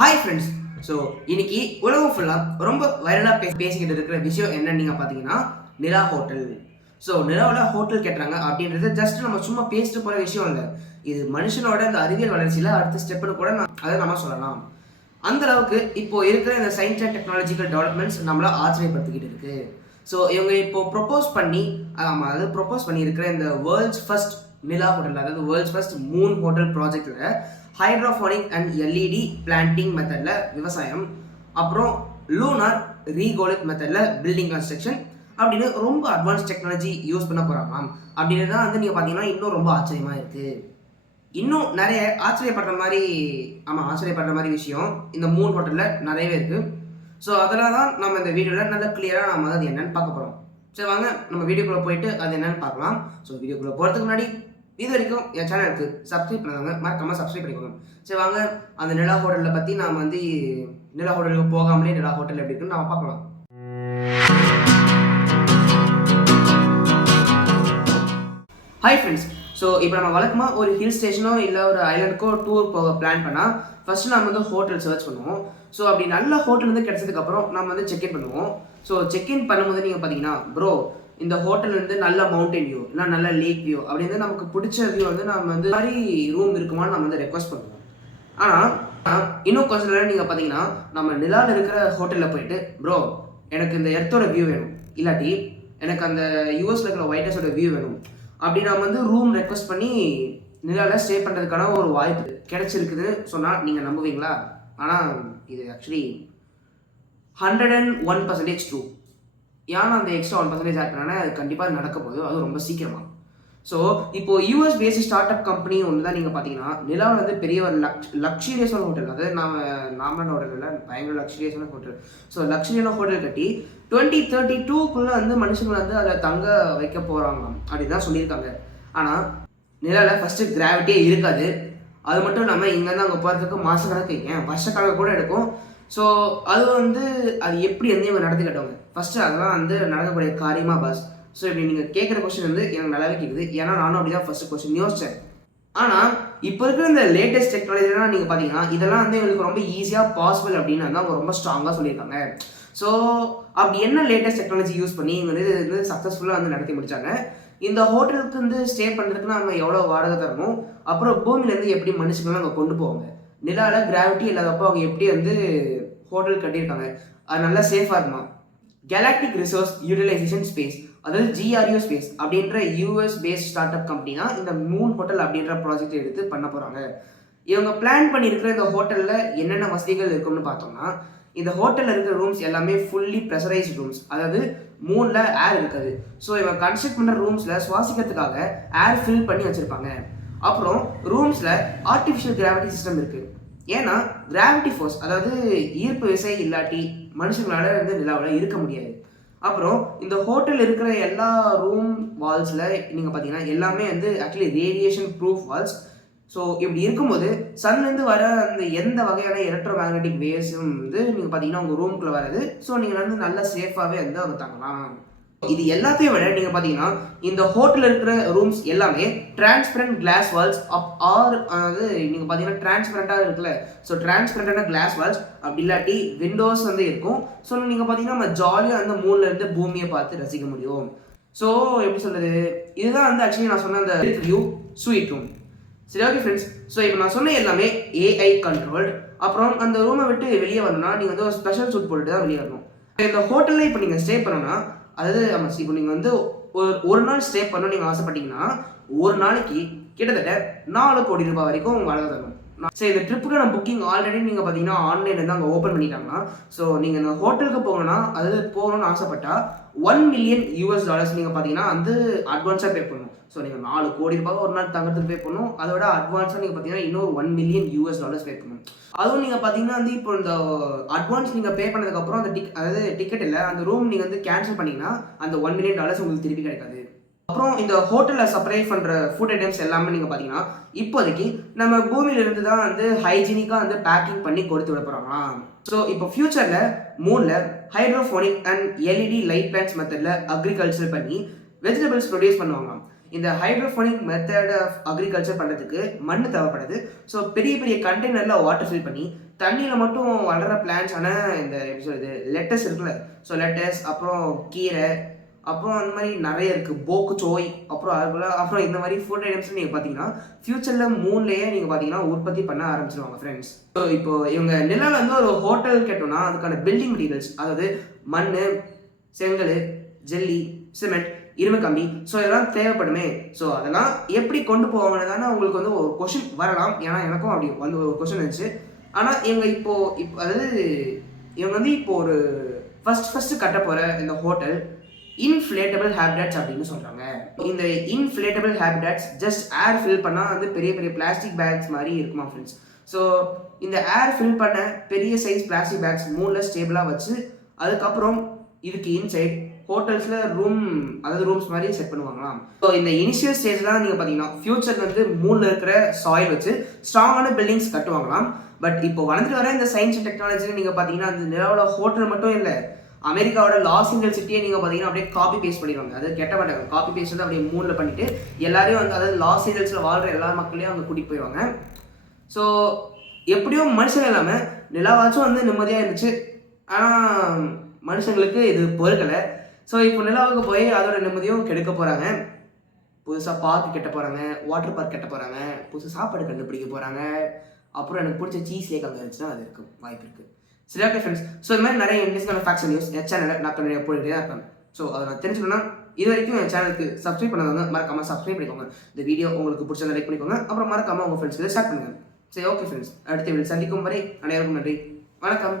Hi friends. So இன்னைக்கு உலகம் ஃபுல்லாக ரொம்ப வைரலாக பேசிக்கிட்டு இருக்கிற விஷயம் என்னன்னு நீங்கள் பார்த்தீங்கன்னா நிலா ஹோட்டல். ஸோ நிலாவில் ஹோட்டல் கேட்டுறாங்க அப்படின்றது ஜஸ்ட் நம்ம சும்மா பேசிட்டு போகிற விஷயம் இல்லை. இது மனுஷனோட இந்த அறிவியல் வளர்ச்சியில் அடுத்த ஸ்டெப்புன்னு கூட அதை நம்ம சொல்லலாம். அந்த அளவுக்கு இப்போ இருக்கிற இந்த சயின்ஸ் அண்ட் டெக்னாலஜிக்கல் டெவலப்மெண்ட்ஸ் நம்மளை ஆச்சரியப்படுத்திக்கிட்டு இருக்கு. ஸோ இவங்க இப்போ ப்ரொப்போஸ் பண்ணியிருக்கிற இந்த வேர்ல்ட்ஸ் ஃபர்ஸ்ட் நிலா ஹோட்டல், அதாவது வேர்ல்ட்ஸ் ஃபர்ஸ்ட் மூன் ஹோட்டல் ப்ராஜெக்டில் ஹைட்ரோஃபோனிக் அண்ட் எல்இடி பிளான்டிங் மெத்தடில் விவசாயம், அப்புறம் லூனார் ரீகோலிக் மெத்தடில் பில்டிங் கன்ஸ்ட்ரக்ஷன் அப்படின்னு ரொம்ப அட்வான்ஸ் டெக்னாலஜி யூஸ் பண்ண போகிறாங்களாம். அப்படின்னு தான் வந்து நீங்கள் பார்த்தீங்கன்னா இன்னும் ரொம்ப ஆச்சரியமாக இருக்குது. இன்னும் நிறைய ஆச்சரியப்படுற மாதிரி விஷயம் இந்த மூன் ஹோட்டலில் நிறையவே இருக்குது. ஸோ அதெல்லாம் தான் நம்ம இந்த வீடியோவில் நல்லா கிளியராக நம்ம அது என்னென்னு பார்க்க போகிறோம். சரி வாங்க நம்ம வீடியோக்குள்ளே போயிட்டு அது என்னென்னு பார்க்கலாம். ஸோ வீடியோக்குள்ளே போகிறதுக்கு முன்னாடி இது வரைக்கும் என் சேனலுக்கு சப்ஸ்கிரைப் பண்ணாங்க, மறக்காமல் சப்ஸ்கிரைப் பண்ணிக்கோங்க. சரி வாங்க அந்த நிலா ஹோட்டலில் பற்றி நாம் வந்து நிலா ஹோட்டலுக்கு போகாமலே நிலா ஹோட்டல் எப்படி இருக்குன்னு நாம் பார்க்கலாம். Hi friends. ஸோ இப்போ நம்ம வழக்கமாக ஒரு ஹில் ஸ்டேஷனோ இல்லை ஒரு ஐலண்டுக்கோ டூர் போக பிளான் பண்ணால் ஃபஸ்ட்டு நம்ம வந்து ஹோட்டல் சர்ச் பண்ணுவோம். ஸோ அப்படி நல்ல ஹோட்டல் வந்து கிடச்சதுக்கப்புறம் நம்ம வந்து செக்இன் பண்ணுவோம். ஸோ செக்இன் பண்ணும்போது நீங்கள் பார்த்தீங்கன்னா ப்ரோ இந்த ஹோட்டல் வந்து நல்ல மவுண்டன் வியூ இல்லை நல்ல லேக் வியூ அப்படின்னு நமக்கு பிடிச்ச வியூ வந்து நம்ம வந்து மாதிரி ரூம் இருக்குமான்னு நம்ம வந்து ரெக்வஸ்ட் பண்ணுவோம். ஆனால் இன்னும் கொஞ்சம் நேரம் நீங்கள் பார்த்தீங்கன்னா நம்ம நிலாவில் இருக்கிற ஹோட்டலில் போயிட்டு ப்ரோ எனக்கு இந்த எர்த்தோட வியூ வேணும், இல்லாட்டி எனக்கு அந்த யூஎஸ்ல இருக்கிற ஒயிட் ஹவுஸோட வியூ வேணும் அப்படி நம்ம வந்து ரூம் ரெக்வஸ்ட் பண்ணி நிலாவில் ஸ்டே பண்ணுறதுக்கான ஒரு வாய்ப்பு கிடைச்சிருக்குது சொன்னால் நீங்கள் நம்புவீங்களா? ஆனால் இது ஆக்சுவலி 101% ட்ரூ. ஏன்னா அந்த எக்ஸ்ட்ரா 1% ஆட் பண்ணால் அது கண்டிப்பாக நடக்க போகுது, அது ரொம்ப சீக்கிரமாக. ஸோ இப்போ US based start up company ஒன்று தான் நீங்கள் பார்த்தீங்கன்னா நிலாவில் வந்து பெரிய ஒரு லக்ஸுரியஸான ஹோட்டல், அதாவது நார்மலான ஹோட்டல் இல்லை, பயங்கர லக்ஸுரியஸான ஹோட்டல். ஸோ லக்ஸுரியான ஹோட்டல் கட்டி 2032 வந்து மனுஷங்களை வந்து அதில் தங்க வைக்க போகிறாங்களாம் அப்படின்னு தான் சொல்லியிருக்காங்க. ஆனால் நிலாவில் ஃபஸ்ட்டு கிராவிட்டியே இருக்காது. அது மட்டும் இல்லாமல் இங்கேருந்து அங்கே போகிறதுக்கு மாதக்கணக்கு ஏன் வருஷக்கணக்கு கூட எடுக்கும். ஸோ அது வந்து அது எப்படி வந்து இவங்க நடத்தி கட்டுவாங்க ஃபஸ்ட்டு அதெல்லாம் வந்து நடக்கக்கூடிய காரியமாக பாஸ். ஸோ இப்படி நீங்கள் கேட்குற கொஸ்டின் வந்து எனக்கு நல்லாவே கேட்குது, ஏன்னா நானும் அப்படி தான் ஃபஸ்ட்டு கொஸ்டின் யோசித்தேன். ஆனால் இப்போ இருக்கிற இந்த லேட்டஸ்ட் டெக்னாலஜிலாம் நீங்கள் பார்த்தீங்கன்னா இதெல்லாம் வந்து எங்களுக்கு ரொம்ப ஈஸியாக பாசிபிள் அப்படின்னு வந்து அவங்க ரொம்ப ஸ்ட்ராங்காக சொல்லியிருக்காங்க. ஸோ அப்படி என்ன லேட்டஸ்ட் டெக்னாலஜி யூஸ் பண்ணி இவங்க வந்து சக்ஸஸ்ஃபுல்லாக வந்து நடத்தி முடித்தாங்க. இந்த ஹோட்டலுக்கு வந்து ஸ்டே பண்ணுறதுக்கு நம்ம எவ்வளோ வாடகை தரணும், அப்புறம் பூமியிலேருந்து எப்படி மனுஷங்கள்லாம் அங்கே கொண்டு போவாங்க, நிலாவில் கிராவிட்டி இல்லாதப்போ அவங்க எப்படி வந்து ஹோட்டல் கட்டியிருக்காங்க, அது நல்லா சேஃபாக இருக்குமா. கேலாக்டிக் ரிசோர்ஸ் யூட்டிலைசேஷன் ஸ்பேஸ், அதாவது GRU ஸ்பேஸ் அப்படின்ற US based start up company தான் இந்த மூன் ஹோட்டல் அப்படின்ற ப்ராஜெக்ட் எடுத்து பண்ண போகிறாங்க. இவங்க பிளான் பண்ணியிருக்கிற இந்த ஹோட்டலில் என்னென்ன வசதிகள் இருக்கும்னு பார்த்தோம்னா இந்த ஹோட்டலில் இருக்கிற ரூம்ஸ் எல்லாமே ஃபுல்லி ப்ரெஷரைஸ்ட் ரூம்ஸ், அதாவது மூணில் ஏர் இருக்காது. ஸோ இவங்க கன்ஸ்ட்ரக்ட் பண்ணுற ரூம்ஸில் சுவாசிக்கிறதுக்காக ஏர் ஃபில் பண்ணி வச்சுருப்பாங்க. அப்புறம் ரூம்ஸில் ஆர்டிஃபிஷியல் கிராவிட்டி சிஸ்டம் இருக்குது. ஏன்னா கிராவிட்டி ஃபோர்ஸ், அதாவது ஈர்ப்பு விசை இல்லாட்டி மனுஷங்களால வந்து நிலாவில் இருக்க முடியாது. அப்புறம் இந்த ஹோட்டல் இருக்கிற எல்லா ரூம் வால்ஸில் நீங்கள் பார்த்தீங்கன்னா எல்லாமே வந்து actually radiation proof walls. So இப்படி இருக்கும்போது சன்லேருந்து வர அந்த எந்த வகையான எலக்ட்ரோ மேக்னட்டிக் வேவ்ஸும் வந்து நீங்கள் பார்த்தீங்கன்னா உங்கள் ரூம்குள்ளே வராது. ஸோ நீங்கள் வந்து நல்லா சேஃபாகவே வந்து அவங்க தங்கலாம். இது எல்லாத்தையும் விட நீங்கள் பார்த்தீங்கன்னா இந்த ஹோட்டலில் இருக்கிற ரூம்ஸ் எல்லாமே டிரான்ஸ்பரண்ட் கிளாஸ் வால்ஸ் அதாவது நீங்கள் பார்த்தீங்கன்னா டிரான்ஸ்பரண்டாக இருக்குல்ல, ஸோ டிரான்ஸ்பரண்டான கிளாஸ் வால்ஸ் அப்படி இல்லாட்டி விண்டோஸ் வந்து இருக்கும். ஸோ நீங்கள் பார்த்தீங்கன்னா நம்ம ஜாலியாக அந்த மூணுலேருந்து பூமியை பார்த்து ரசிக்க முடியும். ஸோ எப்படி சொல்கிறது, இதுதான் வந்து ஆக்சுவலி நான் சொன்ன அந்த வியூ ஸ்வீட் ரூம். சரி ஓகே ஃப்ரெண்ட்ஸ். ஸோ இப்போ நான் சொன்ன எல்லாமே AI கண்ட்ரோல்டு. அப்புறம் அந்த ரூமை விட்டு வெளியே வரணும்னா நீங்கள் வந்து ஒரு ஸ்பெஷல் சூட் போட்டுட்டு தான் வெளியே வரணும். இந்த ஹோட்டலில் இப்போ நீங்கள் ஸ்டே பண்ணணும்னா, அதாவது இப்போ நீங்கள் வந்து ஒரு நாள் ஸ்டே பண்ணணும் நீங்கள் ஆசைப்பட்டீங்கன்னா ஒரு நாளைக்கு கிட்டத்தட்ட 4 கோடி ரூபாய் வரைக்கும் உங்கள் வாடகை தரணும். சரி இந்த ட்ரிப்புக்கான புக்கிங் ஆல்ரெடி நீங்கள் பார்த்தீங்கன்னா ஆன்லைனில் தான் அங்கே ஓப்பன் பண்ணிட்டாங்கன்னா, ஸோ நீங்கள் இந்த ஹோட்டலுக்கு போகணும்னா அதாவது போகணும்னு ஆசைப்பட்டா $1 மில்லியன் நீங்கள் பார்த்தீங்கன்னா வந்து அட்வான்ஸாக பே பண்ணணும். ஸோ நீங்கள் 4 கோடி ரூபாய் ஒரு நாள் தங்கறதுக்கு பே பண்ணணும். அதோட அட்வான்ஸாக நீங்கள் பார்த்தீங்கன்னா இன்னொரு $1 மில்லியன் பே பண்ணணும். அதுவும் நீங்கள் பார்த்தீங்கன்னா வந்து இப்போ இந்த அட்வான்ஸ் நீங்கள் பே பண்ணதுக்கப்புறம் அந்த அதாவது டிக்கெட் இல்லை அந்த ரூம் நீங்கள் வந்து கேன்சல் பண்ணிங்கன்னா அந்த $1 மில்லியன் உங்களுக்கு திருப்பி கிடைக்காது. அப்புறம் இந்த ஹோட்டலில் சப்ளை பண்ணுற ஃபுட் ஐட்டம்ஸ் எல்லாமே நீங்கள் பார்த்தீங்கன்னா இப்போதைக்கு நம்ம பூமியிலிருந்து தான் வந்து ஹைஜீனிக்காக வந்து பேக்கிங் பண்ணி கொடுத்து விட போகிறாங்களாம். ஸோ இப்போ ஃபியூச்சரில் மூணில் hydroponic and LED light plants மெத்தடில் அக்ரிகல்ச்சர் பண்ணி வெஜிடபிள்ஸ் ப்ரொடியூஸ் பண்ணுவாங்களாம். இந்த ஹைட்ரோஃபோனிக் மெத்தட் ஆஃப் அக்ரிகல்ச்சர் பண்ணுறதுக்கு மண் தேவைப்படுது. ஸோ பெரிய பெரிய கண்டெய்னரில் வாட்டர் ஃபில் பண்ணி தண்ணியில் மட்டும் வளர பிளான்ஸான இந்த எப்படி சொல்கிறது லெட்டஸ் இருக்குல்ல, ஸோ லெட்டஸ் அப்புறம் கீரை அப்புறம் அந்த மாதிரி நிறைய இருக்குது, போக்கு சோய் அப்புறம் அதுக்குள்ள அப்புறம் இந்த மாதிரி ஃபுட் ஐட்டம்ஸ் நீங்கள் பார்த்தீங்கன்னா ஃப்யூச்சரில் மூணுலேயே நீங்கள் பார்த்தீங்கன்னா உற்பத்தி பண்ண ஆரம்பிச்சிருவாங்க ஃப்ரெண்ட்ஸ். ஸோ இப்போ இவங்க நிலாவில் வந்து ஒரு ஹோட்டல் கேட்டோம்னா அதுக்கான பில்டிங் மெட்டீரியல்ஸ், அதாவது மண், செங்கல், ஜெல்லி, சிமெண்ட், இரும்பு கம்பி, ஸோ இதெல்லாம் தேவைப்படுமே. ஸோ அதெல்லாம் எப்படி கொண்டு போவாங்கன்னு தானே உங்களுக்கு வந்து ஒரு கொஷின் வரலாம். ஏன்னா எனக்கும் அப்படி வந்து ஒரு கொஷின் இருந்துச்சு. ஆனால் இவங்க இப்போ அதாவது இவங்க வந்து இப்போ ஒரு ஃபர்ஸ்ட் கட்ட போகிற இந்த ஹோட்டல் இன்ஃப்ளேட்டபிள் ஹேபிடாட்ஸ் அப்படின்னு சொல்கிறாங்க. இந்த இன்ஃப்ளேட்டபிள் ஹேபிடாட்ஸ் ஜஸ்ட் ஏர் ஃபில் பண்ணால் வந்து பெரிய பெரிய பிளாஸ்டிக் பேக்ஸ் மாதிரி இருக்குமா ஃப்ரெண்ட்ஸ். ஸோ இந்த ஏர் ஃபில் பண்ண பெரிய சைஸ் பிளாஸ்டிக் பேக்ஸ் மூணில் ஸ்டேபிளாக வச்சு அதுக்கப்புறம் இதுக்கு இன்சைட் ஹோட்டல்ஸில் ரூம்ஸ் மாதிரி செட் பண்ணுவாங்களாம். ஸோ இந்த இனிஷியல் ஸ்டேஜ்லாம் நீங்கள் பார்த்தீங்கன்னா ஃபியூச்சர் வந்து மூணில் இருக்கிற சாயில் வச்சு ஸ்ட்ராங்கான பில்டிங்ஸ் கட்டுவாங்களாம். பட் இப்போ வளர்ந்துட்டு வர இந்த சயின்ஸ் அண்ட் டெக்னாலஜி நீங்கள் பார்த்தீங்கன்னா அந்த நிலாவில் ஹோட்டல் மட்டும் இல்லை, அமெரிக்காவோட லாஸ் ஏஞ்சல்ஸ் சிட்டியை நீங்கள் பார்த்தீங்கன்னா அப்படியே காப்பி பேஸ்ட் பண்ணிடுவாங்க. அது கெட்ட மாட்டாங்க, காப்பி பேஸ்ட் வந்து அப்படியே மூணில் பண்ணிட்டு எல்லாரையும் வந்து அதாவது லாஸ் ஏஞ்சல்ஸில் வாழ்கிற எல்லா மக்களையும் அவங்க கூட்டிகிட்டு போயிடுவாங்க. ஸோ எப்படியும் மனுஷங்க இல்லாமல் நிலாவாச்சும் வந்து நிம்மதியாக இருந்துச்சு. ஆனால் மனுஷங்களுக்கு இது பொறுக்கலை. ஸோ இப்போ நிலாவுக்கு போய் அதோட நிம்மதியும் கெடுக்க போகிறாங்க. புதுசாக பார்க் கட்ட போகிறாங்க, வாட்டர் பார்க் கட்ட போகிறாங்க, புதுசாக சாப்பாடு கண்டுபிடிக்க போகிறாங்க. அப்புறம் எனக்கு பிடிச்ச சீஸ் லேக் அங்கே இருந்துச்சுன்னா அது இருக்கும், வாய்ப்பு இருக்குது. சரி, ஓகே ஃப்ரெண்ட்ஸ். ஸோ இது மாதிரி நிறைய இன்ட்ரெஸ்டான ஃபேக்ட்ஸ் நியூஸ் என் சேனலில் நான் நிறைய போயிட்டே தான் இருப்பேன். ஸோ அதை நான் தெரிஞ்சுக்கணும்னா இது வரைக்கும் என் சேனலுக்கு சப்ஸ்கிரைப் பண்ணாதவங்க மறக்காமல் சப்ஸ்கிரைப் பண்ணிக்கோங்க. இந்த வீடியோ உங்களுக்கு பிடிச்சதை லைக் பண்ணிக்கோங்க. அப்புறம் மறக்காமல் உங்கள் ஃப்ரெண்ட்ஸ்க்கு ஷேர் பண்ணுங்கள். சரி, ஓகே ஃப்ரெண்ட்ஸ். அடுத்த வீடியோ சந்திக்கும் வரை அனைவருக்கும் நன்றி, வணக்கம்.